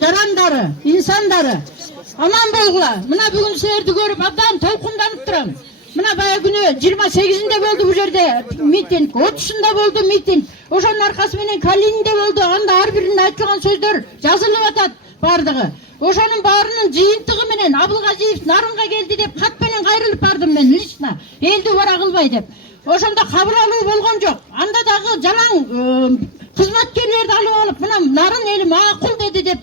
жарандары, insandары aman bolgula. Mına bugün seherdi görüp abdan толкунданып турам. Mına baya günü 28'inde boldu bu yerde miting, 30'unda boldu miting. Oşonun arkası menen Kalининде boldu. Anda har birinin айтылган сөздөр жазылып атат бардыгы. Oşonun баарынын жыйынтыгы менен Абылгазиев Нарынга келди деп кат менен кайрылып бардым мен лично. Элди бара кылбай деп. Ошондо кабыл алуу болгон жок. Анда дагы жалаң кызматкерлерди алып алып, мына Нарын эли макул деди деп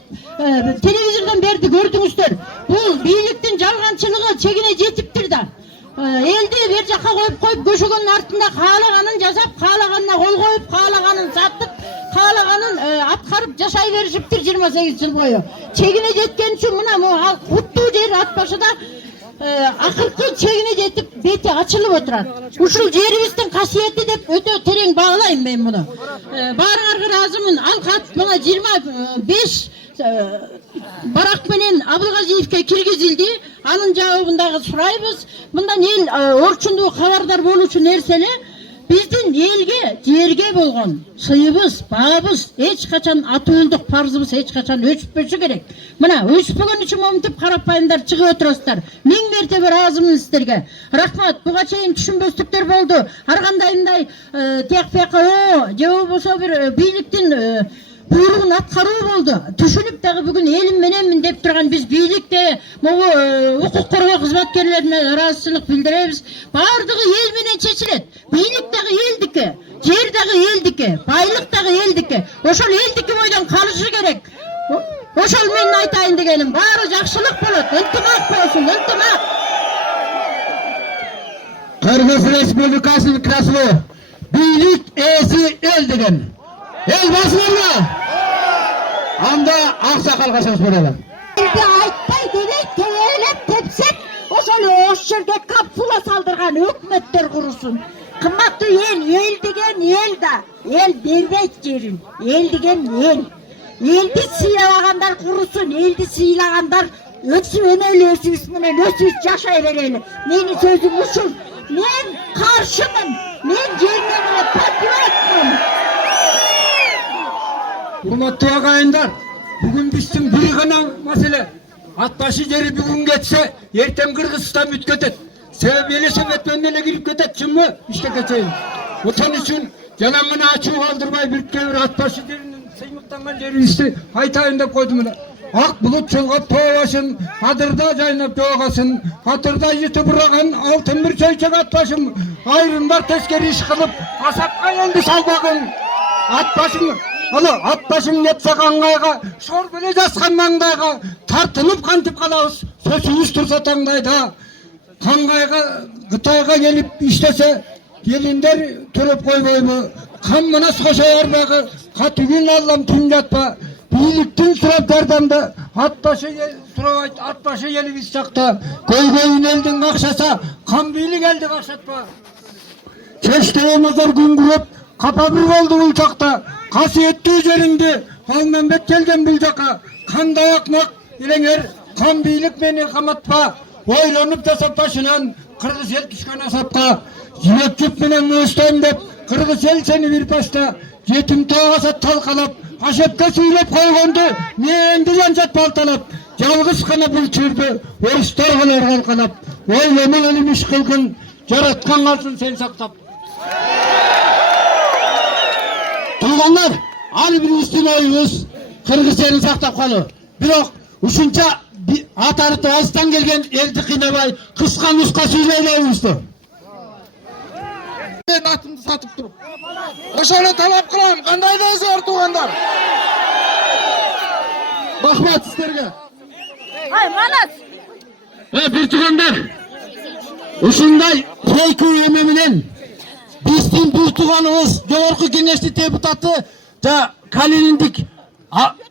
телевизордон берди көрдүңүздөр. Бул бийликтин жалганчылыгы чегине жетиптир да. Элди бер жакка коюп көшөгөнүн артында каалаганын жасап, каалаганына кол коюп, каалаганын сатып, каалаганын аткарып жашай беришиптир 28 жыл бою. Чегине жеткен үчүн мына куттуу жер ат башыда акыркы чегине жетип бети ачылып отурат. Ушул жерибиздин касиети деп өтө терең багалайм мен муну. Баарыңарга ыраазымын. Ал кат мына 25 барак менен Абылгазиевке киргизилди. Анын жабабындагы сурайбыз. Мындан эл орчундуу кабардар болуучу нерсени биздин элге, жерге болгон сыйыбыз, баабыз эч качан атуулдук парзыбыз эч качан өчпөшү керек. Мына өчпөгөн үчүн момунтип карапайымдар чыгып отурасыздар. Миң мертебе ыраазымын сиздерге. Рахмат. Буга чейин түшүнбөстүктөр болду. Ар кандайындай тияк бияка же болбосо бир бийликтин буйругун аткаруу болду. Түшүнүп дагы бүгүн элим мененмин деп турган биз бийликте могу укук коргоо кызматкерлерине ыраазычылык билдиребиз. Баардыгы эл менен чечилет. Бийлик дагы элдики, жер дагы элдики, байлык дагы элдики. Ошол элдики бойдон калышы керек. Ошол менин айтайын дегеним, баары жакшылык болот. Ынтымак болсун, ынтымак. Кыргыз Республикасынын красивы бийлик ээси эл деген. Эл басылма. Анда аксакалга сөз берели. Элди айтпай делей теелеп тепсек, ошол ош жерге капсула салдырган өкмөттөр курусун. Кымбаттуу эл, эл деген эл да. Эл бербейт жерин. Эл деген эл. Элди сыйлагандар курусун, элди сыйлагандар өсүп өнөөлөсүбүз менен өсүп жашай берели. Менин сөзүм ушул. Мен каршымын. Мен жерине патриотмун. Урматтуу агайындар, бүгүн биздин бир гана маселе. Ат башы жери бүгүн кетсе, эртең Кыргызстан бүт кетет. Себеби элесем этмен эле кирип кетет, чынбы? Иштекке чейин. Ошон үчүн жана мына ачуу калтырбай бирке бир ат башы жеринин сыймыктанган жерибизди айтайын деп койдум эле. Ак булут чолгоп тоо башын, адырда жайнап жоогасын, катырда жытып ураган алтын бир чөйчөк ат башым, айрымдар тескери иш кылып, асапка элди салбагын. Ат башым ат башың нетсе каңгайга, шор беле жаскан маңдайга, тартынып кантип калабыз, сөзүбүз турса таңдайда. Каңгайга, Кытайга келип иштесе, келиндер төрөп койбойбу? Кам манас кошояр дагы, катүгүн аллам түн жатпа. Бийликтин сурап жардамда, ат башы сурабайт, ат башы элибиз жакта. Көйгөйүн элдин какшаса, кам бийлик элди какшатпа. Чечтебемезер күн күрөп, капа бир болду бул чакта. Касиеттүү жеринде Алмамбет келген бул жака. Кандай акмак илеңер, кам бийлик мени каматпа. Ойлонуп жасап башынан кыргыз эл түшкөн асапка. Жибек жуп менен өстөйм деп кыргыз эл сени бир башта. Жетим тоогаса талкалап, ашепке сүйлөп койгонду меңди жанжат балталап. Жалгыз гана бул чүрдү орустар гана калкалап. Ойломо элим иш кылгын, жараткан калсын сен сактап. Туугандар, али бирибиздин оюбуз кыргыз элин сактап калуу. Бирок ушунча ат арыты алыстан келген элди кыйнабай, кыска нуска сүйлөйлөйбүздү. Мен атымды сатып туруп, ошону талап кылам. Кандай дейсиңер туугандар? Рахмат сиздерге. Ай, манас. Бир туугандар, ушундай фейк эме менен биздин бир тууганыбыз жогорку кеңештин депутаты Калининдик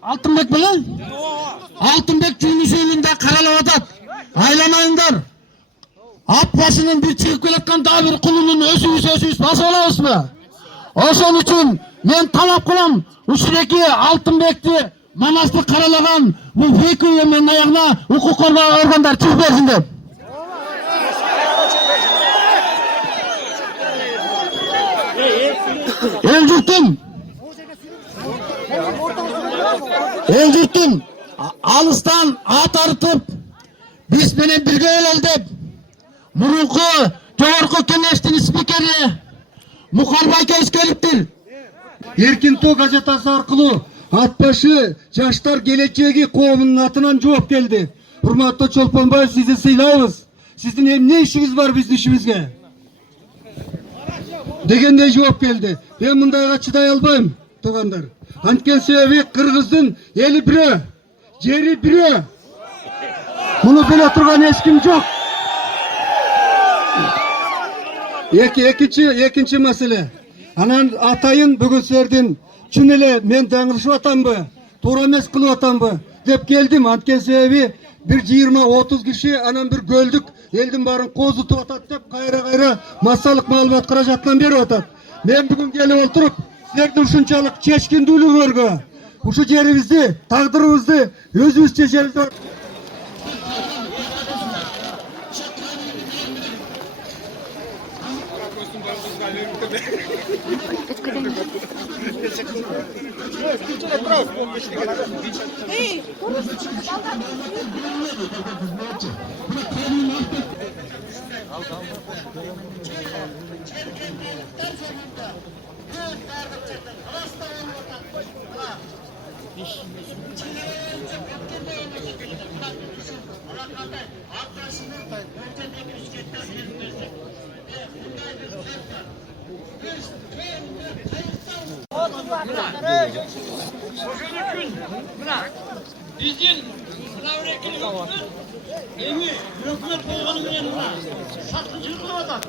Алтынбек беле? Алтынбек Жунус элинде каралып атат. Айланайыңдар. Ат башынын бир чыгып келаткан дагы бир кулунун өсүбүз басып алабызбы? Ошон үчүн мен талап кылам, ушуреки Алтынбекти Манасты каралаган бул фейк эменин аягына укук коргоо органдар чыгып берсин деп. El yurtum. El yurtun alıstan at arıtıp biz menen birge olalım dep murunku Jogorku Kenештин spikeri Muharrem Akeş keliptir. Erkin Tog gazetesi arkылуу Atbaşı Жаштар Geleceği коомунун атынан жооп келди. Урматтуу Чолпонбаев, сизди сыйлайбыз. Сиздин эмне ишиңиз бар биздин ишибизге? Дегендей жооп келди. Мен мындайга чыдай албайм, туугандар. Анткен себеби Кыргыздын эли бирөө, жери бирөө. Муну биле турган эч ким жок. Экинчи маселе. Анан атайын бүгүн силердин чын эле мен даңгырышып атамбы, туура эмес кылып атамбы деп келдим. Анткен себеби bir 20-30 kişi anam bir göldük elдің барын қозытып атат деп кайра массалык маалымат каражатынан берип атат. Мен бүгүн келип отуруп силердин ушунчалык чечкиндүүлүгүңөргө ушу жерибизди, тагдырыбызды өзүбүз чечебиз деп Bizim sınav reklamımız evi hükümet bolğanı menен mına satıcı kılıp atat.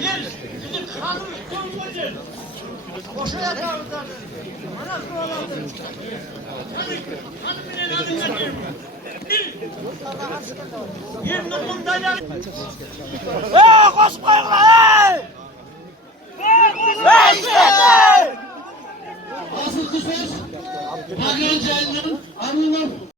Yer bizim kanun koymadı. Boşa yatağımızdan. Mana şuralarda. Hanım menен hanım menен. Bir numundaylar. Koşup koyuңlar! Asıl söz Bagir Caylı'nın anının